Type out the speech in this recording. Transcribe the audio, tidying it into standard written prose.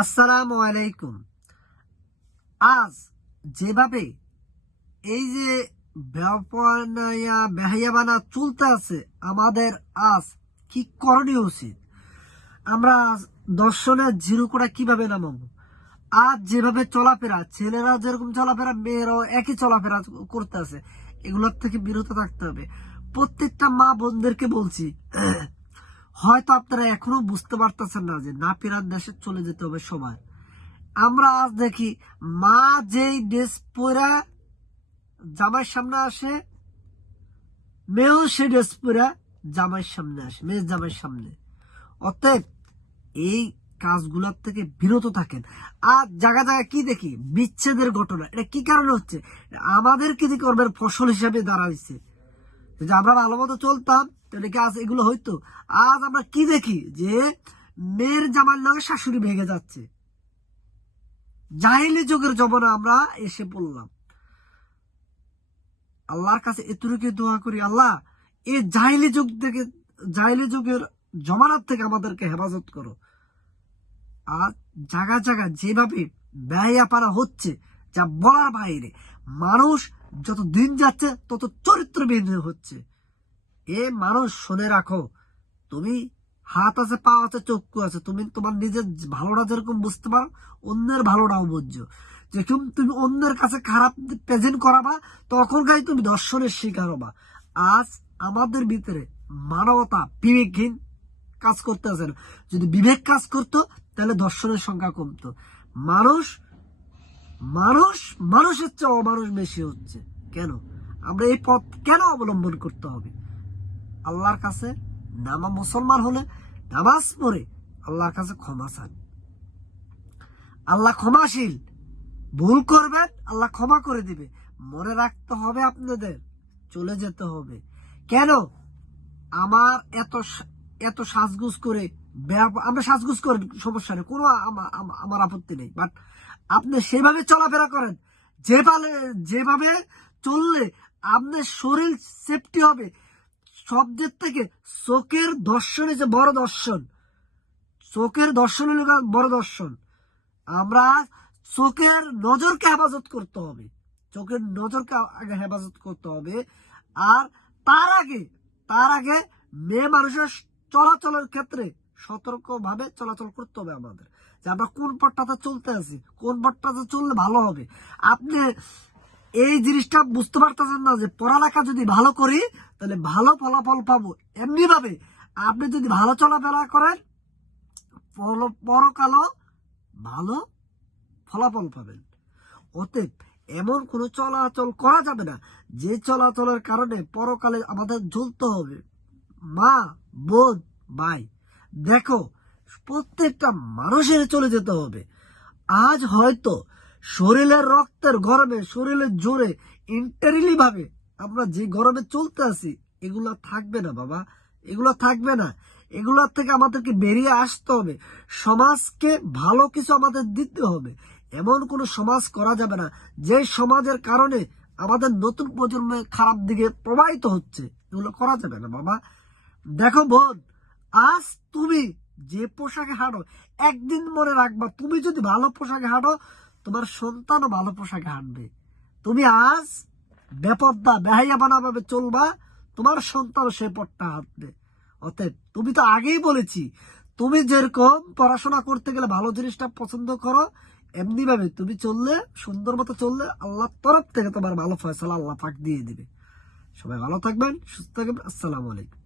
আসসালামু আলাইকুম। আজ যেভাবে এই যে বেহাইয়াবানা চলতে আছে, আমাদের আজ কি করণীয় উচিত? আমরা দর্শনের জিরো কোটা কিভাবে নামাবো? আজ যেভাবে চলাফেরা, ছেলেরা যেরকম চলাফেরা, মেয়েরাও একই চলাফেরা করতে আছে, এগুলোর থেকে বিরত থাকতে হবে। প্রত্যেকটা মা বোনদেরকে বলছি, হয়তো আপনারা এখনো বুঝতে পারতেছেন না যে না ফেরার দেশে চলে যেতে হবে সবার। আমরা আজ দেখি মা যেই ড্রেস পরা জামাইয়ের সামনে আসে, মেয়েও সে ড্রেস পরা জামাইয়ের সামনে আসে, মেয়ের জামাইয়ের সামনে। অতএব এই কাজগুলোর থেকে বিরত থাকেন। আর জায়গা জায়গায় কি দেখি বিচ্ছেদের ঘটনা। এটা কি কারণে হচ্ছে? আমাদের কি কর্মের ফসল হিসাবে দাঁড়াইছে। যদি আমরা ভালো মতো চলতাম তাহলে কি আজ এগুলো হইতো? আজ আমরা কি দেখি যে মেয়ের জামার লগে শাশুড়ি ভেঙে যাচ্ছে। জাহিলি যুগের জমানা আমরা এসে পড়লাম। আল্লাহর কাছে এতটুকু দোয়া করি, আল্লাহ এই জাহিলি যুগ থেকে, জাহিলি যুগের জমানার থেকে আমাদেরকে হেফাজত করো। আর জায়গা জায়গা যেভাবে ব্যয়াপাড়া হচ্ছে, যা বলার বাইরে। মানুষ যত দিন যাচ্ছে তত চরিত্রবিহীন হচ্ছে। এ মানুষ শুনে রাখো, তুমি হাত আছে, পা আছে, চক্ষু আছে, তুমি তোমার নিজের ভালোটা যেরকম বুঝতে পারো, অন্যের ভালোটাও বুঝছো। যেরকম তুমি অন্যের কাছে খারাপ প্রেজেন্ট করাবা, তখনকার তুমি দর্শনের শিকার হবা। আজ আমাদের ভিতরে মানবতা, বিবেকহীন কাজ করতে আছে না। যদি বিবেক কাজ করতো তাহলে দর্শনের সংখ্যা কমতো। মানুষ মানুষ মানুষের চেয়ে অমানুষ বেশি হচ্ছে। কেন? আমরা এই পথ কেন অবলম্বন করতে হবে? আল্লাহর কাছে মুসলমান হলে নামাজ পড়ে আল্লাহর কাছে ক্ষমা চান। আল্লাহ ক্ষমাশীল। ভুল করবেন, আল্লাহ ক্ষমা করে দিবে। মনে রাখতে হবে আপনাদের চলে যেতে হবে। কেন? আমার এত সাজগুজ করে, আমরা সাজগুজ করেন, সমস্যা নেই, কোনো আমার আপত্তি নেই। বাট আপনি সেভাবে চলাফেরা করেন যেভাবে চললে আপনার শরীর সেফটি হবে। সব দিক থেকে চোখের দর্শন যে বড় দর্শন, চোখের দর্শন হলো বড় দর্শন। আমরা চোখের নজরকে হেফাজত করতে হবে, চোখের নজরকে আগে হেফাজত করতে হবে। আর তার আগে মেয়ে মানুষের চলাচলের ক্ষেত্রে সতর্ক ভাবে চলাচল করতে হবে আমাদের, যে আমরা কোন পথটাতে চলতে আছি, কোন পথটাতে চললে ভালো হবে। আপনি এই জিনিসটা বুঝতে পারতেছেন না যে পড়ালেখা যদি ভালো করি তাহলে ভালো ফলাফল পাবো। এমনি ভাবে আপনি যদি ভালো চলাফেরা করেন, পরকালও ভালো ফলাফল পাবেন। অতএব এমন কোনো চলাচল করা যাবে না যে চলাচলের কারণে পরকালে আমাদের ঝুলতে হবে। মা, বোন, ভাই, দেখো প্রত্যেকটা মানুষের চলে যেতে হবে। আজ হয়তো শরীরের রক্তের গরমে, শরীরের জোরে, ইন্টারলি ভাবে আমরা যে গরমে চলতে আছি, এগুলো থাকবে না বাবা, এগুলো থাকবে না। এগুলোর থেকে আমাদেরকে বেরিয়ে আসতে হবে। সমাজকে ভালো কিছু আমাদের দিতে হবে। এমন কোন সমাজ করা যাবে না যে সমাজের কারণে আমাদের নতুন প্রজন্ম খারাপ দিকে প্রবাহিত হচ্ছে। এগুলো করা যাবে না বাবা। দেখো বোন, আজ তুমি যে পোশাকে হাঁটো, একদিন মনে রাখবা, তুমি যদি ভালো পোশাকে হাঁটো, তোমার সন্তানও ভালো পোশাকে হাঁটবে। তুমি আজ বেপর্দা বেহাইয়াবানা ভাবে চলবা, তোমার সন্তানও সে পথটা হাঁটবে। অতএব তুমি তো আগেই বলেছি, তুমি যেরকম পড়াশোনা করতে গেলে ভালো জিনিসটা পছন্দ করো, এমনি ভাবে তুমি চললে, সুন্দর মতো চললে, আল্লাহর তরফ থেকে তোমার ভালো ফয়সালা আল্লাহ পাক দিয়ে দিবে। সবাই ভালো থাকবেন, সুস্থ থাকবেন। আসসালামু আলাইকুম।